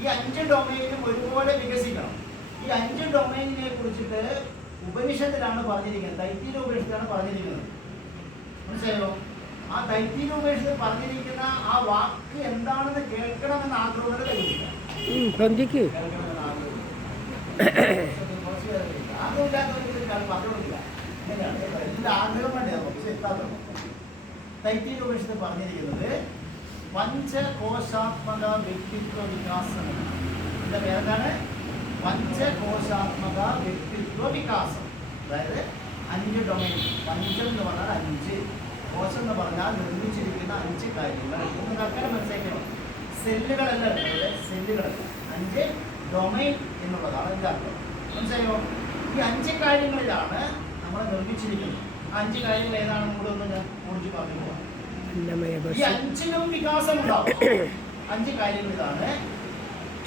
ഈ 5 ഡൊമൈനും ഒരുപോലെ വികസിക്കണം. ഈ 5 ഡൊമൈനിനെ കുറിച്ചിട്ട് ഉപനിഷത്തിലാണ് പറഞ്ഞിരിക്കുന്നത്, തൈത്തിരീയ ഉപനിഷത്താണ് പറഞ്ഞിരിക്കുന്നത്. മനസ്സിലായോ? ആ തൈത്തിരീയ ഉപനിഷത്തിൽ പറഞ്ഞിരിക്കുന്ന ആ വാക്ക് എന്താണെന്ന് കേൾക്കണമെന്ന് ആഗ്രഹമുള്ള കഴിയില്ല. ആഗ്രഹമില്ലാത്തവർക്ക് പറഞ്ഞുകൊടുക്കില്ല. അങ്ങനെയാണ് എല്ലാ ആഗ്രഹം വേണ്ടത്, പക്ഷെ എത്താത്തത്. തൈത്തിരീയ ഉപനിഷത്ത് പറഞ്ഞിരിക്കുന്നത് പഞ്ചകോശാത്മക വ്യക്തിത്വ വികാസം. ഇതിന്റെ പേരെന്താണ്? പഞ്ചകോശാത്മക വ്യക്തിത്വ വികാസം. അതായത് 5 ഡൊമൈൻ. പഞ്ചം എന്ന് പറഞ്ഞാൽ 5, കോശം എന്ന് പറഞ്ഞാൽ നിർമ്മിച്ചിരിക്കുന്ന 5 കാര്യങ്ങൾ. ഒന്ന് അങ്ങനെ മനസ്സിലാക്കണം. സെല്ലുകളല്ല, സെല്ലുകളല്ല, 5 ഡൊമൈൻ എന്നുള്ളതാണ് ഇതിന്റെ അർത്ഥം. മനസ്സിലായോ? ഈ 5 കാര്യങ്ങളിലാണ് നമ്മൾ നിർമ്മിച്ചിരിക്കുന്നത്. 5 കാര്യങ്ങൾ ഏതാണെന്ന് കൂടെ ഒന്ന് ഞാൻ കുറിച്ച് പറഞ്ഞു പോകാം. ഈ 5നും വികാസം ഉണ്ടാവും. 5 കാര്യങ്ങൾ ഇതാണ്.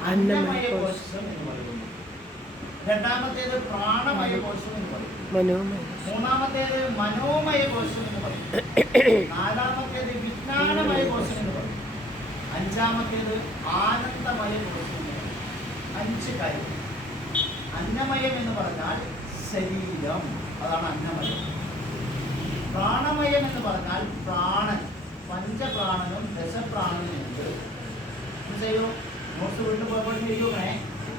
അന്നമയ കോശം എന്ന് പറയുന്നത്, രണ്ടാമത്തേത് പ്രാണമയ കോശം എന്ന് പറയും, മൂന്നാമത്തേത് മനോമയ കോശം എന്ന് പറയും, നാലാമത്തേത് വിജ്ഞാനമയ കോശം എന്ന് പറയും, അഞ്ചാമത്തേത് ആനന്ദമയ കോശം എന്ന് പറയും. 5 കാര്യങ്ങൾ. അന്നമയം എന്ന് പറഞ്ഞാൽ ശരീരം, അതാണ് അന്നമയം. പ്രാണമയം എന്ന് പറഞ്ഞാൽ പ്രാണൻ, പഞ്ചപ്രാണനും ദശപ്രാണനും ഉണ്ട്. മനസ്സിലായോ? നോട്ട്സ് വീണ്ടും പോയപ്പോൾ ചോദിക്കണേ,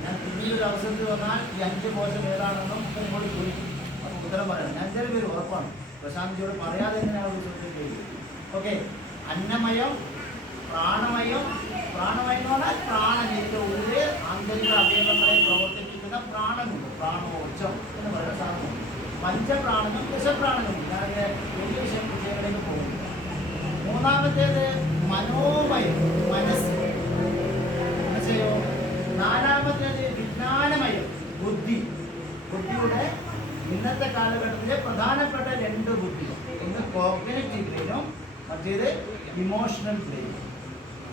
ഞാൻ പിന്നീട് അവസരത്തിൽ വന്നാൽ ഈ 5 കോശം ഏതാണെന്നും ഇങ്ങോട്ട് ചോദിക്കും. അപ്പോൾ ഉത്തരം പറയണം. ഞാൻ ചില പേര് ഉറപ്പാണ്, പ്രശാന്തിയോട് പറയാതെ എങ്ങനെയാണ് ഉത്തരം ചോദിക്കും. ഓക്കെ. അന്നമയം, പ്രാണമയം. പ്രാണമയം എന്ന് പറഞ്ഞാൽ പ്രാണനിന്റെ ഉള്ളിൽ ആന്തരിക അവയവങ്ങളെ പ്രവർത്തിപ്പിക്കുന്ന പ്രാണനുണ്ട്, പ്രാണോർജം എന്ന് പറയുന്ന സാധനമുണ്ട്. പഞ്ചപ്രാണനും ദശപ്രാണനും. ഞാൻ വലിയ വിഷയങ്ങളിലേക്ക് പോകും. മൂന്നാമത്തേത് മനോമയം, മനസ്സ്. മനസ്സിലായോ? നാലാമത്തേത് വിജ്ഞാനമയം, ബുദ്ധി. ബുദ്ധിയുടെ ഇന്നത്തെ കാലഘട്ടത്തിലെ പ്രധാനപ്പെട്ട 2 ബുദ്ധി, ഒന്ന് കോഗ്നിറ്റീവ് ബ്രെയിനും മറ്റേത് ഇമോഷണൽ ബ്രെയിനും.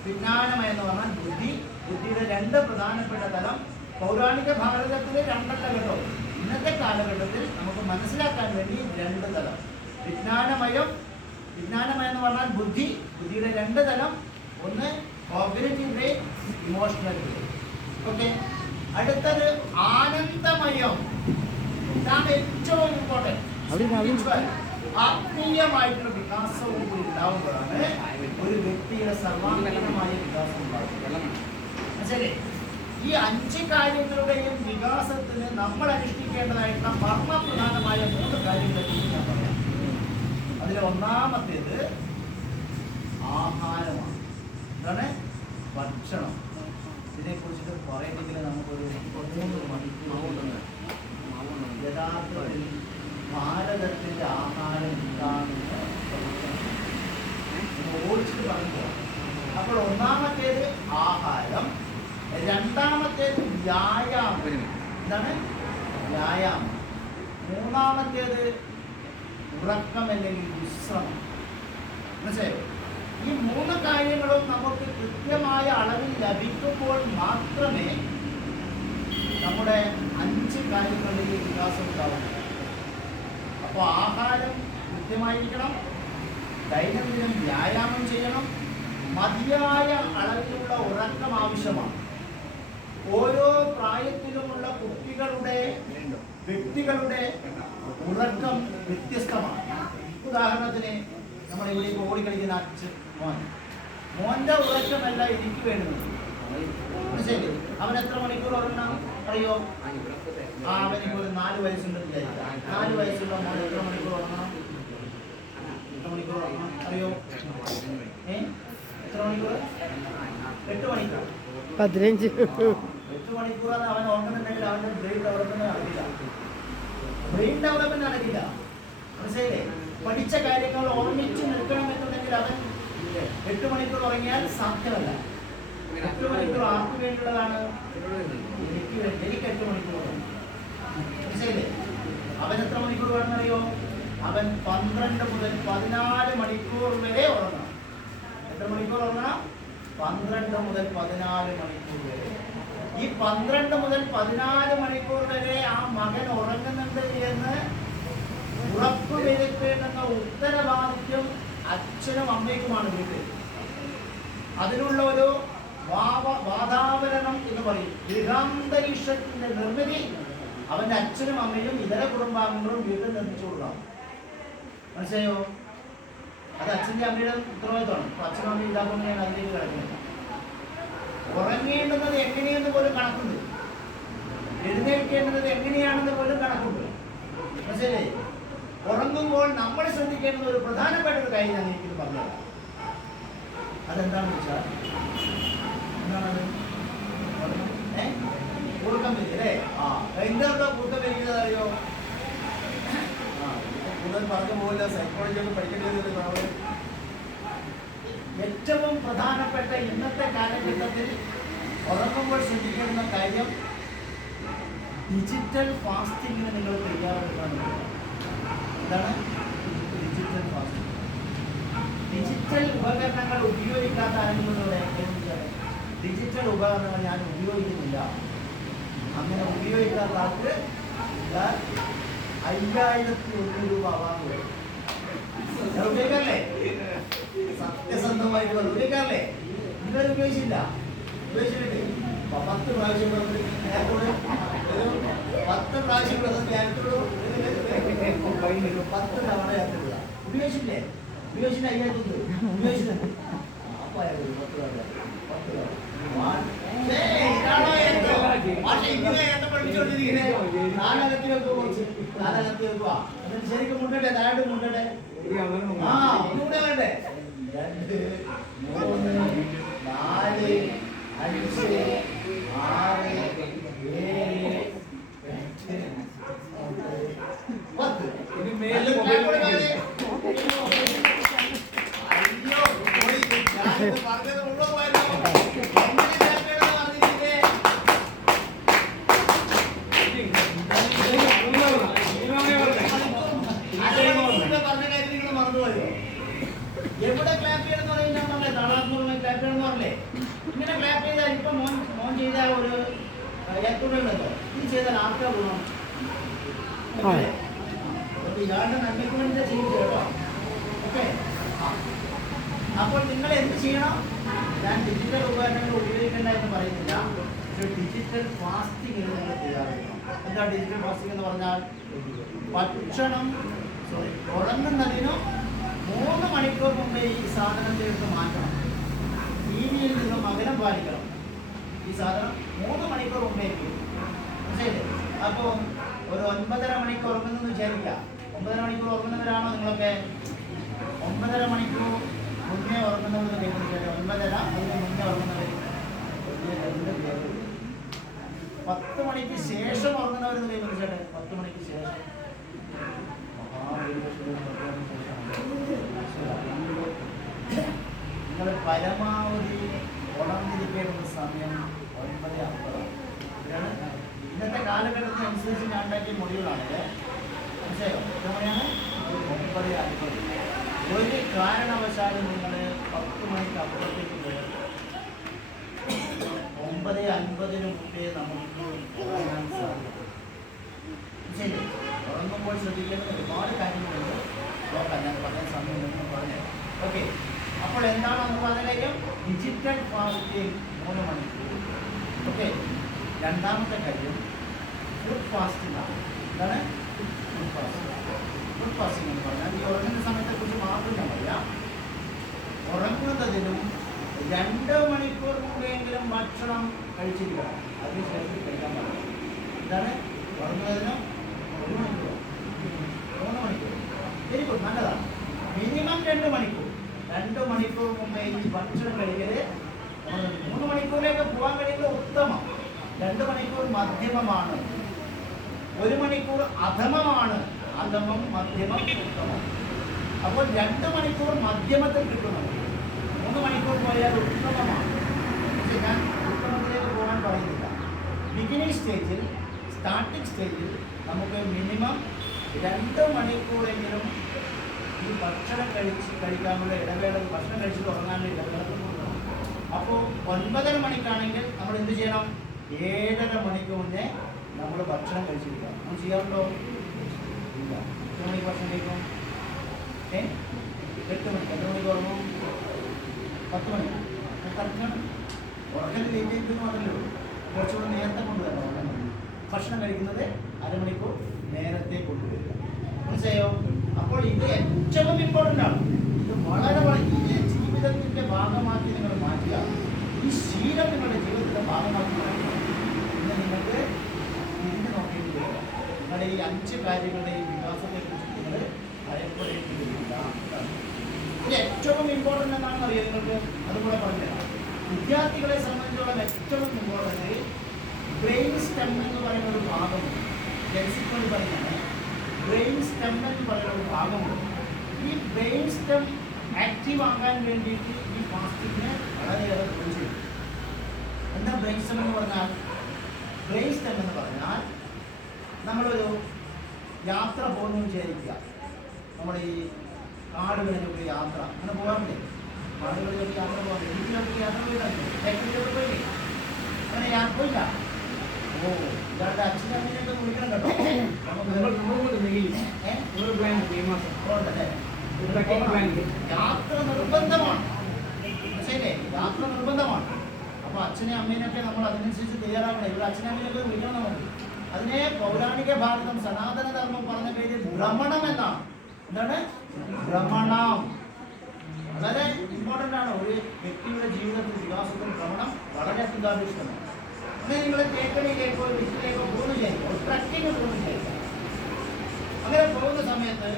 വിജ്ഞാനമയം എന്ന് പറഞ്ഞാൽ ബുദ്ധി. ബുദ്ധിയുടെ 2 പ്രധാനപ്പെട്ട തലം പൗരാണിക ഭാരതത്തിലെ 2 കേട്ടോ. ഇന്നത്തെ കാലഘട്ടത്തിൽ നമുക്ക് മനസ്സിലാക്കാൻ വേണ്ടി 2 തലം. വിജ്ഞാനമയം എന്ന് പറഞ്ഞാൽ ബുദ്ധി. ബുദ്ധിയുടെ 2 തലം, ഒന്ന് cognitive brain, emotional brain. Okay. അടുത്തത് ആനന്ദമയം. ഇതാണ് ഏറ്റവും ഇമ്പോർട്ടൻറ്റ്. ആത്മീയമായിട്ടുള്ള വികാസവും കൂടി ഉണ്ടാവുമ്പോഴാണ് ഒരു വ്യക്തിയുടെ സർവാംഗീണമായ വികാസം ഉണ്ടാവുന്നത്. ശരി. ഈ 5 കാര്യങ്ങളുടെയും വികാസത്തിന് നമ്മൾ അനുഷ്ഠിക്കേണ്ടതായിട്ടുള്ള മർമ്മപ്രധാനമായ 3 കാര്യങ്ങളെക്കുറിച്ച് ഞാൻ പറയാം. അതിൽ ഒന്നാമത്തേത് ആഹാരമാണ്. എന്താണ്? ഭക്ഷണം. ഇതിനെക്കുറിച്ചിട്ട് പറയണമെങ്കിൽ നമുക്കൊരു 3 മണിക്കൂർ. യഥാർത്ഥത്തിൽ ഭാരതത്തിൻ്റെ ആഹാരം എന്താണെന്ന് ഓടിച്ചിട്ട് പറഞ്ഞു. അപ്പോൾ ഒന്നാമത്തേത് ആഹാരം, രണ്ടാമത്തേത് വ്യായാമം. എന്താണ്? വ്യായാമം. മൂന്നാമത്തേത് ഉറക്കം അല്ലെങ്കിൽ വിശ്രമം. മനസ്സിലായോ? ഈ 3 കാര്യങ്ങളും നമുക്ക് കൃത്യമായ അളവിൽ ലഭിക്കുമ്പോൾ മാത്രമേ നമ്മുടെ 5 കാര്യങ്ങളിലേക്ക് വികാസം ഉണ്ടാവുള്ളൂ. അപ്പോൾ ആഹാരം കൃത്യമായിരിക്കണം, ദൈനംദിനം വ്യായാമം ചെയ്യണം, മതിയായ അളവിലുള്ള ഉറക്കം ആവശ്യമാണ്. ഓരോ പ്രായത്തിലുമുള്ള വ്യക്തികളുടെ ഉറക്കം വ്യത്യസ്തമാണ്. ഉദാഹരണത്തിന് നമ്മൾ ഇവിടെ ഓടിക്കളിക്കുന്ന മോൻ്റെ ഉറക്കമല്ല എനിക്ക് വേണ്ടുന്നത്. ശരി. അവൻ എത്ര മണിക്കൂർ ഉറങ്ങണം അറിയോ? അവനിപ്പോൾ ഒരു 4 വയസ്സുണ്ടെന്ന് വിചാരിക്കാം. 4 വയസ്സുള്ള മോൻ എത്ര മണിക്കൂർ ഉറങ്ങണം? എത്ര മണിക്കൂർ ഉറങ്ങണം അറിയോ? എത്ര മണിക്കൂർ? 8 മണിക്കൂർ. 8 മണിക്കൂറാണ് അവൻ ഉറങ്ങുന്നുണ്ടെങ്കിൽ അവൻ്റെ ബ്രെയിൻ ഡെവലപ്മെന്റ് നടക്കില്ല. മനസ്സിലായില്ലേ? പഠിച്ച കാര്യങ്ങൾ ഓർമ്മിച്ച് നിൽക്കണമെന്നുണ്ടെങ്കിൽ അവൻ 8 മണിക്കൂർ ഉറങ്ങിയാൽ സാധ്യമല്ല. 8 മണിക്കൂർ ആർക്ക് വേണ്ടിയുള്ളതാണ്? എനിക്ക് 8 മണിക്കൂർ. മനസ്സിലായില്ലേ? അവൻ എത്ര മണിക്കൂർ വേണമെന്നറിയോ? അവൻ 12 മുതൽ 14 മണിക്കൂർ വരെ ഉറങ്ങണം. എത്ര മണിക്കൂർ ഉറങ്ങണം? 12 മുതൽ 14 മണിക്കൂർ വരെ. ഈ 12 മുതൽ 14 മണിക്കൂർ വരെ ആ മകൻ ഉറങ്ങുന്നുണ്ട് എന്ന് ഉറപ്പുവരുത്തേണ്ടുന്ന ഉത്തരവാദിത്യം അച്ഛനും അമ്മയ്ക്കുമാണ് വീട്ടിൽ. അതിനുള്ള ഒരു വാതാവരണം എന്ന് പറയും. ഗൃഹാന്തരീക്ഷത്തിന്റെ നിർമ്മിതി അവന്റെ അച്ഛനും അമ്മയും ഇതര കുടുംബാംഗങ്ങളും വീട്ടിൽ നിർമ്മിച്ചു കൊടുക്കണം. മനസ്സിലായോ? അത് അച്ഛൻ്റെ അമ്മയുടെ ഉത്തരവാദിത്തമാണ്. അപ്പൊ അച്ഛനും അമ്മയും ഇതാക്കുമ്പോൾ ഞാൻ അതിലേക്ക് കിടക്കുന്നത്. ഉറങ്ങേണ്ടുന്നത് എങ്ങനെയെന്ന് പോലും കണക്കുണ്ട്, എഴുന്നേൽക്കേണ്ടത് എങ്ങനെയാണെന്ന് പോലും കണക്കുണ്ട്. മനസ്സിലേ? ഉറങ്ങുമ്പോൾ നമ്മൾ ശ്രദ്ധിക്കേണ്ടുന്ന ഒരു പ്രധാനപ്പെട്ട ഒരു കാര്യം ഞാൻ എനിക്ക് പറഞ്ഞുതരാം. അതെന്താണെന്ന് വെച്ചാൽ എന്താണത്? കൂർക്കം വലി അല്ലേ? എന്താ കൂർക്കം വലിക്കുന്നത് അറിയോ? കൂടുതൽ പറഞ്ഞു പോകില്ല, സൈക്കോളജി ഒക്കെ പഠിക്കേണ്ടത്. ഏറ്റവും പ്രധാനപ്പെട്ട ഇന്നത്തെ കാലഘട്ടത്തിൽ ഉറങ്ങുമ്പോൾ ശ്രദ്ധിക്കേണ്ട കാര്യം, ഡിജിറ്റൽ ഫാസ്റ്റിങ്ങിന് നിങ്ങൾ തയ്യാറെടുക്കാൻ. എന്താണ് ഡിജിറ്റൽ ഫാസ്റ്റിംഗ്? ഡിജിറ്റൽ ഉപകരണങ്ങൾ ഉപയോഗിക്കാത്ത ആരെങ്കിലും ഡിജിറ്റൽ ഉപകരണങ്ങൾ ഞാൻ ഉപയോഗിക്കുന്നില്ല, അങ്ങനെ ഉപയോഗിക്കാത്ത ആൾക്ക് 5001 രൂപ വാങ്ങുക. ഉപയോഗിക്കാറില്ലേ? സത്യസന്ധമായിട്ട് ഉപയോഗിക്കാറില്ലേ? ഇതുവരെ ഉപയോഗിച്ചില്ല. ഉപയോഗിച്ചിട്ടുണ്ട് 10 പ്രാവശ്യം 10 പ്രാവശ്യം 10 തവണ യാത്ര ഉപയോഗിച്ചില്ലേ? ഉപയോഗിച്ചിട്ട് 5000 ഉപയോഗിച്ചിട്ടുണ്ട്. ശരിക്കും മുണ്ടട്ടെ, താഴോട്ട് മുണ്ടട്ടെ. ഒന്നുകൂടെ വേണ്ടേ? 2, 3, 4, 5, 6, 7, 8, 10. അയ്യോ പറഞ്ഞത് മുഴുവൻ പോയല്ലോ. എവിടെ ക്ലാപ്പ് ചെയ്യണമെന്ന് പറയുന്നത് പറഞ്ഞേ, താളാത്മകമായി ക്ലാപ്പ് ചെയ്യണമെന്ന് പറഞ്ഞേ. ഇങ്ങനെ ക്ലാപ്പ് ചെയ്താൽ ഇപ്പൊ മോൻ ചെയ്ത ഒരു ഏറ്റുണ്ടല്ലോ, ഇത് ചെയ്താൽ ആർക്കാ ഗുണം? ഇയാളുടെ നന്മയ്ക്ക് വേണ്ടി ചെയ്തു കേട്ടോ. ഓക്കെ, അപ്പോൾ നിങ്ങൾ എന്ത് ചെയ്യണം? ഞാൻ ഡിജിറ്റൽ ഉപകരണങ്ങൾ ഉപയോഗിക്കേണ്ട എന്ന് പറയുന്നില്ല, പക്ഷെ ഡിജിറ്റൽ ഫാസ്റ്റിംഗ് നിങ്ങൾ തയ്യാറെടുക്കണം. എന്താ ഡിജിറ്റൽ ഫാസ്റ്റിംഗ് എന്ന് പറഞ്ഞാൽ? ഭക്ഷണം ഉറങ്ങുന്നതിനും 3 മണിക്കൂർ മുമ്പേ ഈ സാധനത്തെ എടുത്ത് മാറ്റണം. ടി വിയിൽ നിന്നും അകലം പാലിക്കണം. ഈ സാധനം 3 മണിക്കൂർ മുമ്പേ ശരി. അപ്പോൾ ഒരു 9.5 മണിക്കൂർ ഉറങ്ങുന്നെന്ന് വിചാരിക്കുക. 9.5 മണിക്കൂർ ഉറങ്ങുന്നവരാണോ നിങ്ങളൊക്കെ? 9.5 മണിക്കൂർ മുന്നേ ഉറങ്ങുന്നവർ 9.5 അതിന് മുന്നേ ഉറങ്ങുന്നവർ 10 മണിക്ക് ശേഷം ഉറങ്ങുന്നവർ 10 മണിക്ക് ശേഷം. നിങ്ങൾ പരമാവധി ഉണർന്നിരിക്കേണ്ട സമയം 9:50. ഇന്നത്തെ കാലഘട്ടത്തിനനുസരിച്ച് ഞാൻ ഉണ്ടാക്കിയ മൊഴികളാണ്. മനസ്സിലായോ? എത്രയാണ്? 9:50. ഒരു കാരണവശാലും നിങ്ങൾ 10 മണിക്ക് അപ്പുറത്തേക്ക് പോയത് 9:50 മുമ്പേ നമുക്ക് ഉറങ്ങാൻ സാധിക്കും. ശരി, ഉറങ്ങുമ്പോൾ ശ്രദ്ധിക്കേണ്ട ഒരുപാട് കാര്യങ്ങളുണ്ട്. നോക്കാം, ഞാൻ പറയാൻ സമയം പറഞ്ഞു. ഓക്കെ, അപ്പോൾ എന്താണ് നമുക്ക് പറഞ്ഞ കാര്യം? ഡിജിറ്റൽ ഫാസ്റ്റിംഗ് 3 മണിക്കൂർ. ഓക്കെ, രണ്ടാമത്തെ കാര്യം ഫുഡ് ഫാസ്റ്റിംഗ് ആണ്. എന്താണ് ഫുഡ് ഫാസ്റ്റിംഗ്? ഫുഡ് ഫാസ്റ്റിംഗ് എന്ന് പറഞ്ഞാൽ ഈ ഉറങ്ങുന്ന സമയത്തെ കുറിച്ച് മാത്രം ഞാൻ പറയാം. ഉറങ്ങുന്നതിനും 2 മണിക്കൂർ മുമ്പെങ്കിലും ഭക്ഷണം കഴിച്ചിരിക്കണം. അതിനുശേഷം കഴിക്കാൻ പാടില്ല. എന്താണ് ഉറങ്ങുന്നതിനും 1 മണിക്കൂർ 3 മണിക്കൂർ വെരി ഗുഡ്, നല്ലതാണ്. മിനിമം 2 മണിക്കൂർ 2 മണിക്കൂർ മുമ്പേ ഈ ഭക്ഷണം കഴിക്കല്. 3 മണിക്കൂറിലേക്ക് പോകാൻ കഴിയുന്നത് ഉത്തമം. 2 മണിക്കൂർ മധ്യമമാണ്. 1 മണിക്കൂർ അധമമാണ്. അധമം, മധ്യമം, ഉത്തമം. അപ്പോൾ 2 മണിക്കൂർ മധ്യമത്തിൽ കിട്ടുന്നുണ്ട്. 3 മണിക്കൂർ പോയാൽ ഉത്തമമാണ്. പക്ഷെ ഞാൻ ഉത്തമത്തിലേക്ക് പോകാൻ പറയുന്നില്ല. ബിഗിനിങ് സ്റ്റേജിൽ, സ്റ്റാർട്ടിംഗ് സ്റ്റേജിൽ നമുക്ക് മിനിമം 2 മണിക്കൂറെങ്കിലും ഈ ഭക്ഷണം കഴിക്കാനുള്ള ഇടവേള, ഭക്ഷണം കഴിച്ചിട്ട് ഉറങ്ങാനുള്ള ഇടവേള. അപ്പോൾ 9:30 മണിക്കാണെങ്കിൽ നമ്മൾ എന്ത് ചെയ്യണം? 7:30 മണിക്ക് മുന്നേ നമ്മൾ ഭക്ഷണം കഴിച്ചിരിക്കണം. നമ്മൾ ചെയ്യാറുണ്ടോ? ഇല്ല. 8 മണിക്ക് ഭക്ഷണം കഴിക്കും. 8 മണിക്ക്. 8 മണിക്ക് ഉറങ്ങും. 10 മണിക്ക് കറക്റ്റാണ്. ഉറക്കത്തിൽ ലേറ്റ് മാത്രമല്ലോ, കുറച്ചുകൂടെ നേരത്തെ കൊണ്ടുവരണം. ഭക്ഷണം കഴിക്കുന്നത് അരമണിക്കൂർ നേരത്തെ കൊണ്ടുവരിക. മനസ്സിലായോ? അപ്പോൾ ഇത് ഏറ്റവും ഇമ്പോർട്ടൻ്റ് ആണ്. ഇത് വളരെ ഈ ജീവിതത്തിൻ്റെ ഭാഗമാക്കി നിങ്ങൾ മാറ്റുക. ഈ ശീലം നിങ്ങളുടെ ജീവിതത്തിൻ്റെ ഭാഗമാക്കി മാറ്റുക. ഇന്ന് നിങ്ങൾക്ക് തിരിഞ്ഞു നോക്കേണ്ടി വരിക. നിങ്ങളുടെ ഈ 5 കാര്യങ്ങളുടെയും വികാസത്തെക്കുറിച്ച് നിങ്ങൾ അറിയപ്പെടേണ്ടി വരില്ല. ഇത് ഏറ്റവും ഇമ്പോർട്ടൻ്റ് എന്നാണെന്ന് അറിയാം നിങ്ങൾക്ക്. അതുകൂടെ പറഞ്ഞുതരാം. വിദ്യാർത്ഥികളെ സംബന്ധിച്ചോളം ഏറ്റവും ഇമ്പോർട്ടൻ്റ് ബ്രെയിൻ സ്റ്റെം എന്ന് പറയുന്ന ഒരു ഭാഗമുണ്ട്. ജെൻസിക്കോട് പറയുന്നത് ബ്രെയിൻ സ്റ്റെം എന്ന് പറയുന്ന ഒരു ഭാഗമുണ്ട്. ഈ ബ്രെയിൻ സ്റ്റെം ആക്റ്റീവ് ആകാൻ വേണ്ടിയിട്ട് ഈ ഫാസ്റ്റിങ്ങിന് വളരെയേറെ ഗുണം ചെയ്യും. എന്താ ബ്രെയിൻ സ്റ്റെം എന്ന് പറഞ്ഞാൽ? ബ്രെയിൻ സ്റ്റെം എന്ന് പറഞ്ഞാൽ നമ്മളൊരു യാത്ര പോകുന്നു വിചാരിക്കുക. നമ്മുടെ ഈ കാടുകളിലൊക്കെ യാത്ര അങ്ങനെ പോകാറില്ലേ? കാടുകളിലൊക്കെ യാത്ര പോകാൻ വീട്ടിലൊക്കെ യാത്ര പോയിട്ടില്ലേ? ഫാക്ടറിയിലൊക്കെ പോയില്ലേ? അങ്ങനെ യാത്ര പോയില്ല. ഓ, ഇയാളുടെ അച്ഛനും അമ്മേനെയൊക്കെ വിളിക്കണം കേട്ടോ. യാത്ര നിർബന്ധമാണ്. മനസ്സിലായില്ലേ? യാത്ര നിർബന്ധമാണ്. അപ്പൊ അച്ഛനെ അമ്മേനൊക്കെ നമ്മൾ അതിനനുസരിച്ച് തയ്യാറാവണം. ഇവിടെ അച്ഛനെ അമ്മേനൊക്കെ വിളിക്കണം നമുക്ക്. അതിനെ പൗരാണിക ഭാരതം സനാതന ധർമ്മം പറഞ്ഞ പേര് ഭ്രമണം എന്നാണ്. എന്താണ്? ഭ്രമണം. വളരെ ഇമ്പോർട്ടൻ്റ് ആണ്. ഒരു വ്യക്തിയുടെ ജീവിതത്തിൽ വികാസത്തിൽ ഭ്രമണം വളരെ അത്യന്താപേക്ഷിതമാണ്. അങ്ങനെ നിങ്ങൾ തേക്കടിയിലേക്കോ വീട്ടിലേക്കോ പോകുന്നു ചെയ്യുമ്പോൾ ട്രക്കിങ് പോകുന്നു ചെയ്യുക. അങ്ങനെ പോകുന്ന സമയത്ത്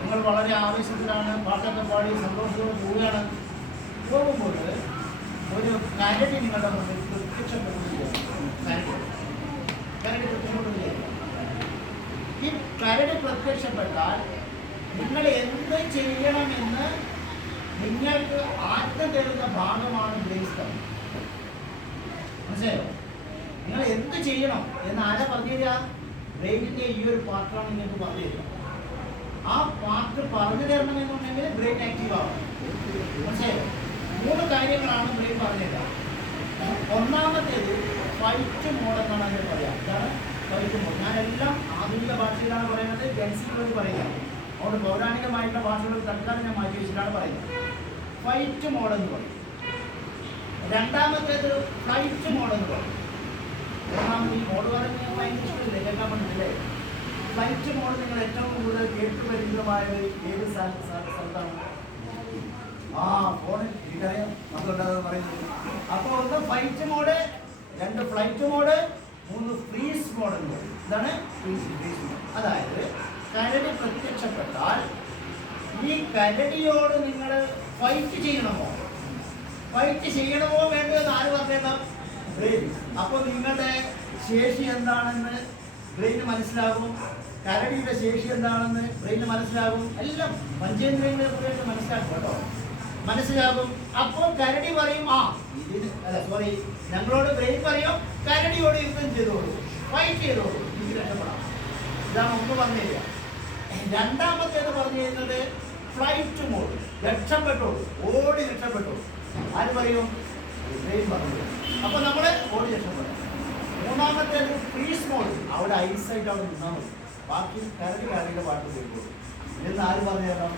നിങ്ങൾ വളരെ ആവേശത്തിലാണ്, പാട്ടൊക്കെ പാടി സന്തോഷത്തോടെ പോവുകയാണ്. പോകുമ്പോൾ ഒരു കരടി നിങ്ങളുടെ മുന്നിൽ പ്രത്യക്ഷപ്പെടുന്നു ചെയ്യുക. കരടി പ്രത്യക്ഷപ്പെടുന്നു ചെയ്യുക. ഈ കരടി പ്രത്യക്ഷപ്പെട്ടാൽ നിങ്ങൾ എന്ത് ചെയ്യണമെന്ന് നിങ്ങൾക്ക് ആദ്യം തരുന്ന ഭാഗമാണ് ബ്രെയിൻ സ്റ്റെം. മനസ്സിലായോ? നിങ്ങൾ എന്ത് ചെയ്യണം എന്ന് ആരാ പറഞ്ഞു തരിക? ബ്രെയിനിൻ്റെ ഈ ഒരു പാർട്ടാണ് നിങ്ങൾക്ക് പറഞ്ഞു തരിക. ആ പാർട്ട് പറഞ്ഞു തരണമെന്നുണ്ടെങ്കിൽ ബ്രെയിൻ ആക്റ്റീവ് ആവണം. മനസ്സിലായോ? 3 കാര്യങ്ങളാണ് ബ്രെയിൻ പറഞ്ഞു തരിക. ഒന്നാമത്തേത് ഫൈറ്റ് മോഡ് എന്നാണ് അതിന് പറയാം. ഇതാണ് ഫൈറ്റ് മോഡ്. ഞാനെല്ലാം ആധുനിക ഭാഷയിലാണ് പറയുന്നത്, ജെൻസികളോട് പറയുന്നത്. അതുകൊണ്ട് പൗരാണികമായിട്ടുള്ള ഭാഷകൾ തൽക്കാലം ഞാൻ മാറ്റി വെച്ചിട്ടാണ് പറയുന്നത്. ഫൈറ്റ് മോഡ് എന്ന് പറയും. രണ്ടാമത്തേത് ഫ്ലൈറ്റ് മോഡ് എന്ന് പറയും. മൂന്നാമത് ഈ മോഡ് പറഞ്ഞാൽ ഭയങ്കര ഇഷ്ടമില്ലേ? കേൾക്കാൻ പറ്റില്ലേ? ഫ്ലൈറ്റ് മോഡ് നിങ്ങൾ ഏറ്റവും കൂടുതൽ കേട്ടുപരിചിതമായത് ഏത് സ്ഥലത്താണ്? ആ, ഫോണിൽ എനിക്കറിയാം, നമ്മളുണ്ടാകുന്നത് പറയുന്നത്. അപ്പോൾ 1 fight mode, 2 flight mode, 3 freeze mode എന്ന് പറയും. ഇതാണ് ഫ്രീസ് മോഡ്. അതായത് കരടി പ്രത്യക്ഷപ്പെട്ടാൽ ഈ കരടിയോട് നിങ്ങൾ ഫൈറ്റ് ചെയ്യണമോ? ഫൈറ്റ് ചെയ്യണമോ വേണ്ടോ എന്ന് ആര് പറഞ്ഞേക്കാം? ബ്രെയിൻ. അപ്പോൾ നിങ്ങളുടെ ശേഷി എന്താണെന്ന് ബ്രെയിന് മനസ്സിലാകും. കരടിയുടെ ശേഷി എന്താണെന്ന് ബ്രെയിന് മനസ്സിലാകും. എല്ലാം പഞ്ചേന്ദ്രിയങ്ങളെ കൂടെ മനസ്സിലാക്കും കേട്ടോ, മനസ്സിലാകും. അപ്പോൾ കരടി പറയും, ആ ഇതിന് സോറി, ഞങ്ങളോട് ബ്രെയിൻ പറയും കരടിയോട് യുദ്ധം ചെയ്തോളൂ, ഫൈറ്റ് ചെയ്തോളൂ, എനിക്ക് രക്ഷപ്പെടാം. ഇതാണ് ഒന്ന് പറഞ്ഞു തരിക. രണ്ടാമത്തേത് പറഞ്ഞു ചെയ്യുന്നത് ഫ്ലൈറ്റ് മോഡ്, രക്ഷപ്പെട്ടോളൂ, ഓടി രക്ഷപ്പെട്ടോളൂ. ആര് പറയും? ബ്രെയിൻ പറഞ്ഞു. അപ്പോൾ നമ്മൾ ഓടി രക്ഷപ്പെടാം. മൂന്നാമത്തേത് ഫ്രീസ് മോഡ്, അവിടെ ഐസായിട്ട് അവിടെ നിന്നാൽ മതി, ബാക്കി കരടിയുടെ പാട്ട് കേൾക്കുള്ളൂ എന്ന് ആര് പറഞ്ഞു തരണം?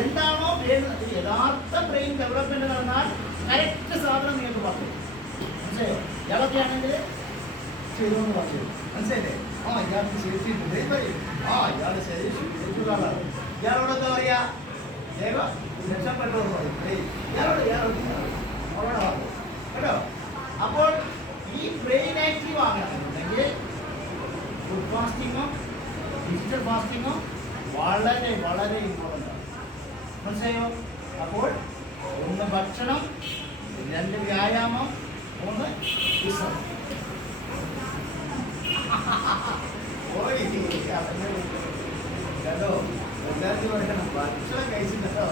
എന്താണോ ബ്രെയിൻ യഥാർത്ഥ ബ്രെയിൻ ഡെവലപ്മെന്റ് നടന്നാൽ കറക്റ്റ് സാധനം നിങ്ങൾക്ക് പറഞ്ഞു. മനസ്സിലായോ? ഇയാളൊക്കെ ആണെങ്കിൽ ചെയ്തോന്ന് പറഞ്ഞു. മനസ്സിലല്ലേ? ആ, ഇയാൾക്ക് ശേഷിയുണ്ട്. ബ്രെയിൻ പറയും, ആ ഇയാൾ ശരിയുള്ള ആളാണ്. ഇയാളോടൊക്കെ പറയാ ദൈവം രക്ഷപ്പെട്ടു പറയും. ഇയാളോട് അവിടെ പറഞ്ഞു കേട്ടോ. അപ്പോൾ ഈ ബ്രെയിൻ ആക്റ്റീവ് ആകണമെന്നുണ്ടെങ്കിൽ ഫുഡ് ഫാസ്റ്റിങ്ങോ ഡിജിറ്റൽ ഫാസ്റ്റിങ്ങോ വളരെ വളരെ ഇമ്പോർട്ടൻ്റ് ആണ്. മനസ്സിലായോ? അപ്പോൾ 1 ഭക്ഷണം, 2 വ്യായാമം, 3 വിശ്രമം. കേട്ടോ, എല്ലാവർക്കും ഭക്ഷണം കഴിച്ചിട്ടുണ്ടോ?